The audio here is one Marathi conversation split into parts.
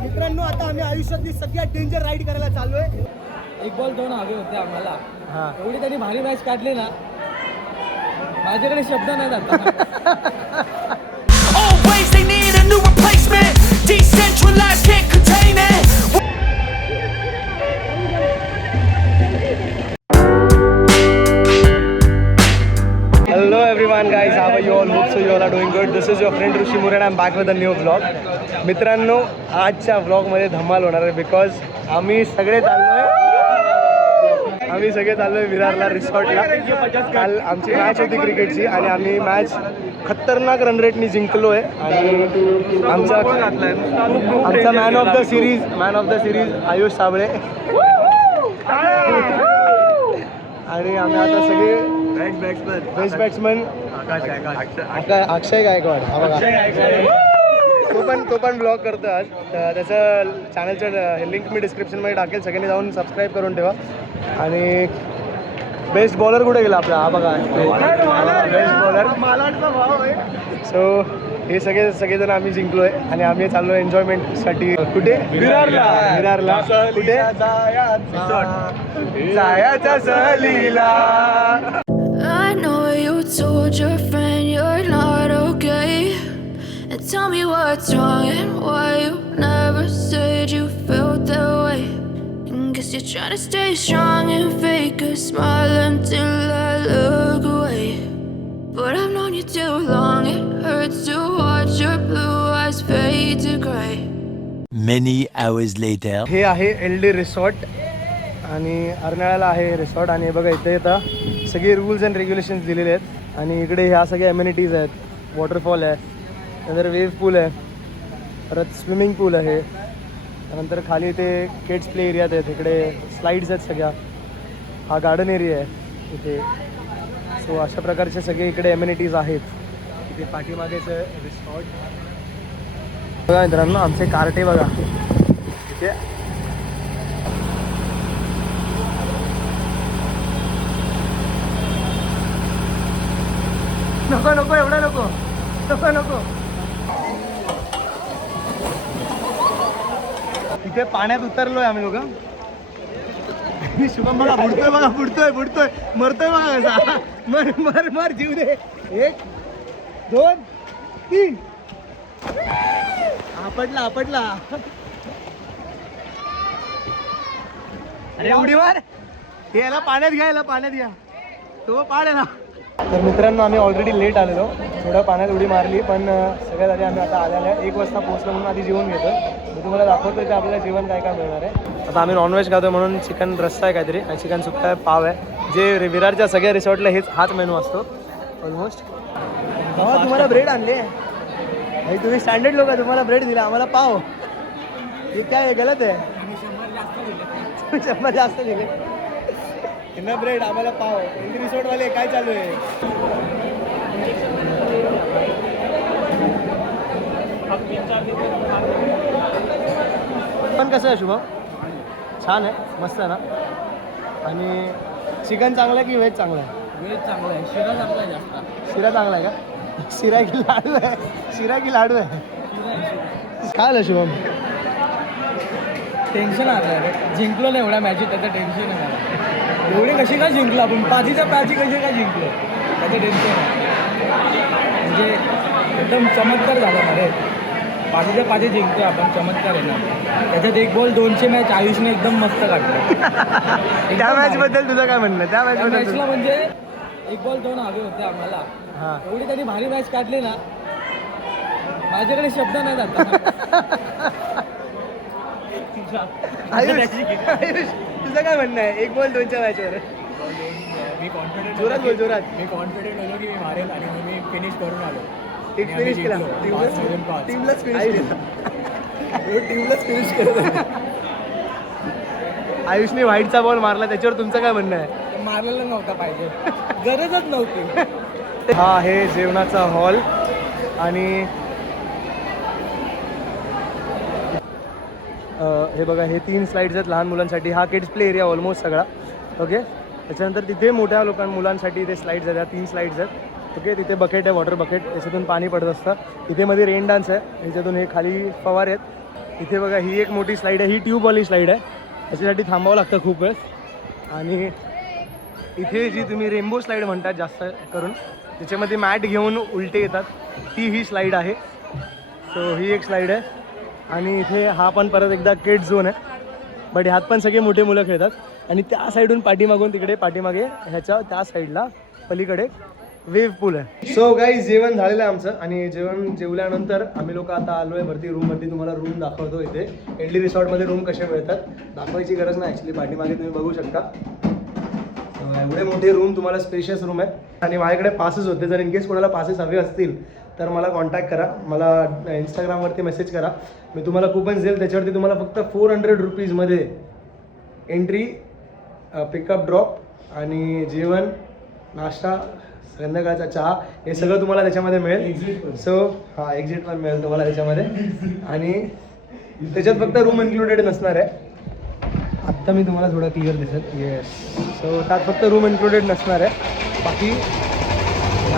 मित्रांनो आता आम्ही आयुष्यातली सगळ्यात डेंजर राईड करायला चाललोय. 1 बॉल 2 हवे होते आम्हाला. एवढी त्यांनी भारी मॅच काढली ना, माझ्याकडे शब्द नाही आता. Always they need a new replacement. Decentralized, can't contain it. Hello everyone guys, how are you all? Hope so you all are doing good. This is your friend Rishi Mure and I'm back with a new vlog. मित्रांनो आजच्या व्लॉगमध्ये धमाल होणार आहे बिकॉज आम्ही सगळे चाललोय विरारला रिसॉर्टला. काल आमची मॅच होती क्रिकेटची आणि आम्ही मॅच खतरनाक रन रेटनी जिंकलोय आणि आमचा man of the series Ayush Sable आणि आम्ही आता सगळे बेस्ट बॅट्समन अक्षय गायकवाड हा बघा तो पण ब्लॉग करतो आज. तर त्याचं चॅनलचं लिंक मी डिस्क्रिप्शनमध्ये टाकेल, सगळ्यांनी जाऊन सबस्क्राईब करून ठेवा. आणि बेस्ट बॉलर कुठे गेला आपला हा बघा बेस्ट बॉलर. सो हे सगळेजण आम्ही जिंकलोय आणि आम्ही चाललो एन्जॉयमेंटसाठी कुठे विरारला कुठे जायाच्या सहलीला. I know you told your friend you're not okay, and tell me what's wrong and why you never said you felt that way. And guess you're trying to stay strong and fake a smile until I look away. But I've known you too long, it hurts to watch your blue eyes fade to gray. Many hours later. हे आहे LD रिसॉर्ट आणि अर्नाळ्याला आहे रिसॉर्ट. आणि बघा इथे आता सगळे रूल्स अँड रेग्युलेशन्स दिलेले आहेत आणि इकडे ह्या सगळ्या एम्युनिटीज आहेत. वॉटरफॉल आहे, नंतर वेव्ह पूल आहे, परत स्विमिंग पूल आहे, त्यानंतर खाली इथे किड्स प्ले एरियात आहेत, इकडे स्लाईड्स आहेत सगळ्या, हा गार्डन एरिया आहे इथे. सो अशा प्रकारचे सगळे इकडे एम्युनिटीज आहेत. इथे पाठीमागेच रिसॉर्ट बघा मित्रांनो, आमचे कार्टे बघा इथे. नको एवढं नको. इथे पाण्यात उतरलोय आम्ही लोक. शुभम बघा बुडतोय मरतोय बघा कसा. मर जीव दे. 1 2 3 आपटला. अरे उडी मार. हे याला पाण्यात घ्या तो पाडेला. तर मित्रांनो आम्ही ऑलरेडी लेट आलेलो, थोडं पाण्यात उडी मारली, पण सगळ्यात आधी आम्ही आता आलेलो आहे. 1 वाजता पोहोचलो म्हणून आधी जेवण घेतो. मी तुम्हाला दाखवतो की आपल्याला जेवण काय मिळणार आहे. आता आम्ही नॉनव्हेज खातो म्हणून चिकन रस्सा आहे काहीतरी आणि चिकन सुक्का आहे, पाव आहे, जे विरारच्या सगळ्या रिसॉर्टला हाच मेनू असतो ऑलमोस्ट. तुम्हाला ब्रेड आणले भाई, तुम्ही स्टँडर्ड लोक, तुम्हाला ब्रेड दिला, आम्हाला पाव. हे काय गलत आहे. 100 जास्त दिले त्यांना ब्रेड, आम्हाला पाव. रिसॉर्टवाले काय चालू आहे. पण कसं आहे शुभम, छान आहे, मस्त आहे ना. आणि चिकन चांगलं आहे की व्हेज चांगलं आहे. वेळ चांगला आहे, शिरा चांगला आहे जास्त. शिरा चांगला आहे का. शिरा की लाडू आहे काय आलं शुभम. टेन्शन आलं रे, जिंकलो नाही एवढ्या मॅचेत, त्याचं टेन्शन आहे मला. एवढी कशी काय जिंकलो आपण, पाचीच्या कशी काय जिंकलो त्याचं टेन्शन आहे. म्हणजे एकदम चमत्कार झाला ना रे, पाचीच्या 5 जिंकतो आपण, चमत्कार आहे ना. त्याच्यात 1 बॉल 200 मॅच आयुषने एकदम मस्त काढलं. त्या मॅचबद्दल तुझं काय म्हणणं. त्या मॅचला म्हणजे 1 बॉल 2 हवे होते आम्हाला. एवढी त्यांनी भारी मॅच काढली ना, माझ्याकडे शब्द नाही आता. आयुष तुझं काय म्हणणं आहे 1 बॉल 2च्या मॅचवर. मी कॉन्फिडेंट जोरात मी कॉन्फिडेंट होतो की मी मारेल आणि मी फिनिश करून आलो. फिनिश केला, टीमलाच फिनिश केलं. आयुषने व्हाईटचा बॉल मारला, त्याच्यावर तुमचं काय म्हणणं आहे. मारलेला नव्हता पाहिजे, गरजच नव्हती. हा आहे जेवणाचा हॉल आणि हे बघा हे 3 स्लाईड्स आहेत लहान मुलांसाठी. हा किड्स प्ले एरिया ऑलमोस्ट सगळा. ओके, त्याच्यानंतर तिथे मोठ्या मुलांसाठी ते स्लाईड्स आहेत, ह्या 3 स्लाईड्स आहेत. ओके, तिथे बकेट आहे, वॉटर बकेट, त्याच्यातून पाणी पडत असतं. तिथे मध्ये रेन डान्स आहे, ह्याच्यातून हे खाली फवारे आहेत इथे बघा ही एक मोठी स्लाईड आहे, ही ट्यूबवाली स्लाईड आहे, त्याच्यासाठी थांबावं लागतं खूप वेळ. आणि इथे जी तुम्ही रेनबो स्लाईड म्हणतात जास्त करून, त्याच्यामध्ये मॅट घेऊन उलटे येतात, ती ही स्लाईड आहे. सो ही एक स्लाईड आहे. आणि इथे हा पण परत एकदा किड्स झोन आहे, बट ह्यात पण सगळे मोठे मुलं खेळतात. आणि त्या साईडून पाठीमागून तिकडे पाठीमागे ह्याच्या त्या साईडला पलीकडे वेव्ह पूल आहे. सो गाईज जेवण झालेलं आहे आमचं, आणि जेवल्यानंतर आम्ही लोक आता आलो आहे वरती रूममध्ये. तुम्हाला रूम दाखवतो. इथे एनडी रिसॉर्टमध्ये रूम कसे मिळतात दाखवायची गरज नाही ॲक्च्युली, पाठीमागे तुम्ही बघू शकता. एवढे मोठे रूम, तुम्हाला स्पेशियस रूम आहेत. आणि माझ्याकडे पासेस होते, जर इनकेस कोणाला पासेस हवे असतील तर मला कॉन्टॅक्ट करा, मला इंस्टाग्रामवरती मेसेज करा, मी तुम्हाला कुपन्स देईल. त्याच्यावरती तुम्हाला फक्त 400 रुपीजमध्ये एंट्री, पिकअप ड्रॉप आणि जेवण, नाश्ता, संध्याकाळचा चहा हे सगळं तुम्हाला त्याच्यामध्ये मिळेल. सो हां, एक्झिट पण मिळेल तुम्हाला त्याच्यामध्ये. आणि त्याच्यात फक्त रूम इन्क्लुडेड नसणार आहे. आत्ता मी तुम्हाला थोडं क्लिअर दिसेल. येस, सो त्यात फक्त रूम इन्क्लुडेड नसणार आहे. बाकी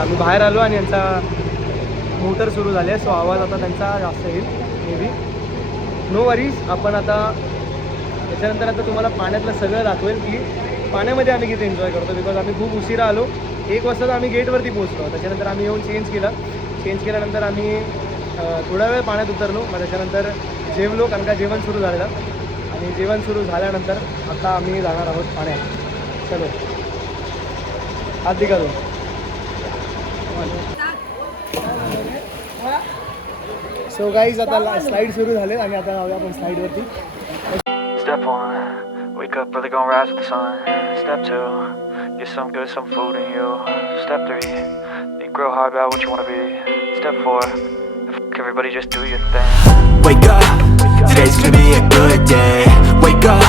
आम्ही बाहेर आलो आणि यांचा मोटर सुरू झाले, सो आवाज आता त्यांचा जास्त येईल मे बी. No worries. आपण आता त्याच्यानंतर आता तुम्हाला पाण्यातलं सगळं दाखवेल की पाण्यामध्ये आम्ही किती एन्जॉय करतो. बिकॉज आम्ही खूप उशिरा आलो, 1 वाजता तर आम्ही गेटवरती पोहोचलो. त्याच्यानंतर आम्ही येऊन चेंज केल्यानंतर आम्ही थोडा वेळ पाण्यात उतरलो. मग त्याच्यानंतर जेवलो, कारण का जेवण सुरू झालेलं. आणि जेवण सुरू झाल्यानंतर आता आम्ही जाणार आहोत पाण्यात. चलो, हात दिका दो. सो गाईज आता स्लाईड सुरू झाले आणि आता जाऊया आपण स्लाईडवरती. Step 1, wake up early, gonna rise with the sun. Step 2, get some food in you. Step 3, think real hard about what you wanna be. Step 4, everybody just do your thing. Wake up, today's gonna be a good day. Wake up,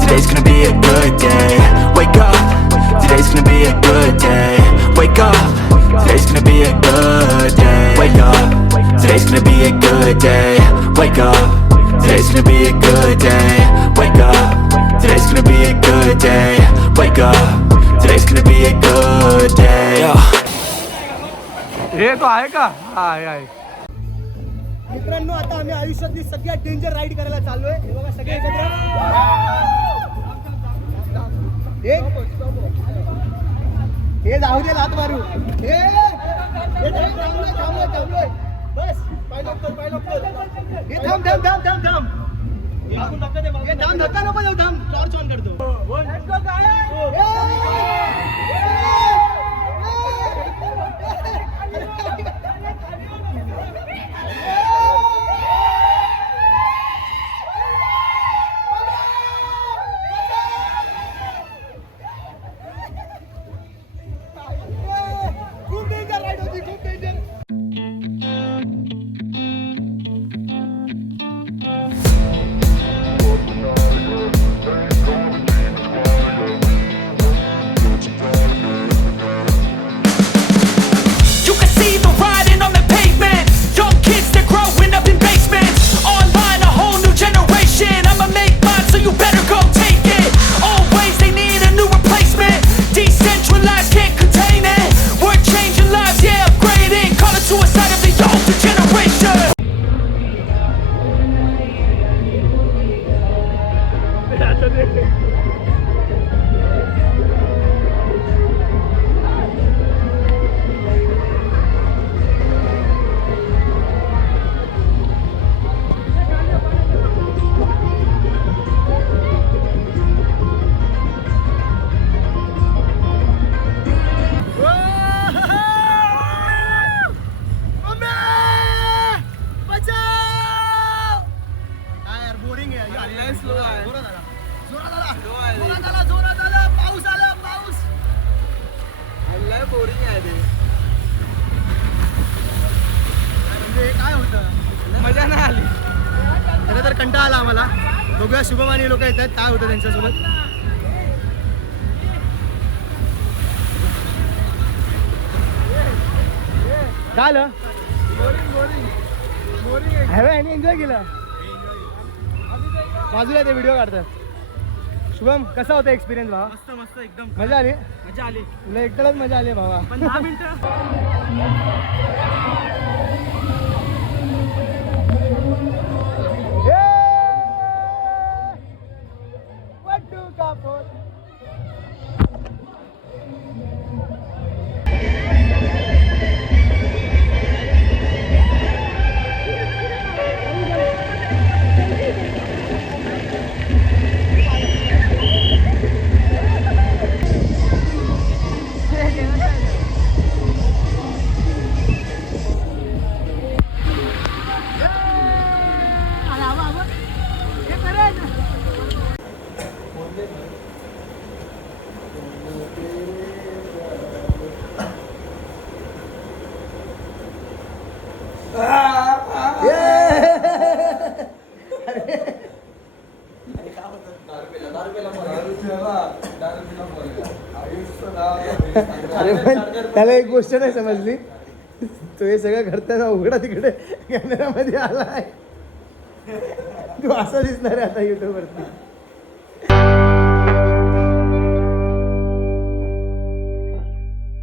today's gonna be a good day. Wake up, today's gonna be a good day. Wake up, today's gonna be a good day. Wake up, today's gonna be a good day. Wake up, today's gonna be a good day. Wake up, today's gonna be a good day. Wake up, today's gonna be a good day. हे तो आहे का? हा आहे. मित्रांनो, आता आम्ही आयुष्यातली सगळ्यात डेंजर राईड करायला चाललोय. हे बघा सगळे एकत्र. हे जाऊ दे, लात मारू. हे थांबलोय. बस पायलट कर. हे थांब. हे थांब, धक्का नको जाऊ. थांब, टॉर्च ऑन करतो. खूप डेंजर राईड होती, खूप danger. You can see the riding on the pavement. Young kids, they're growing up in basements. Online, a whole new generation. I'ma make mine, so you better go take it. Always, they need a new replacement. Decentralized, can't contain it. We're changing lives, yeah, upgrading. Call it suicide of the older generation. मजा नाही आली. खरं तर कंटाळा आला आम्हाला. बघूया शुभम आणि लोक येतात, काय होतं त्यांच्यासोबत. झालं हॅवे एन्जॉय केलं. बाजूला ते व्हिडिओ काढतात. शुभम, कसा होता एक्सपिरियन्स भावा? मस्त एकदम मजा आली. तुला एकट्यालाच मजा आली भावा. 10 मिनिटं Yeah! अरे पण त्याला एक गोष्ट नाही समजली, तो हे सगळं करताना उघडा तिकडे कॅमेरामध्ये आला आहे, तू असा दिसणार आहे आता युट्यूबवरती.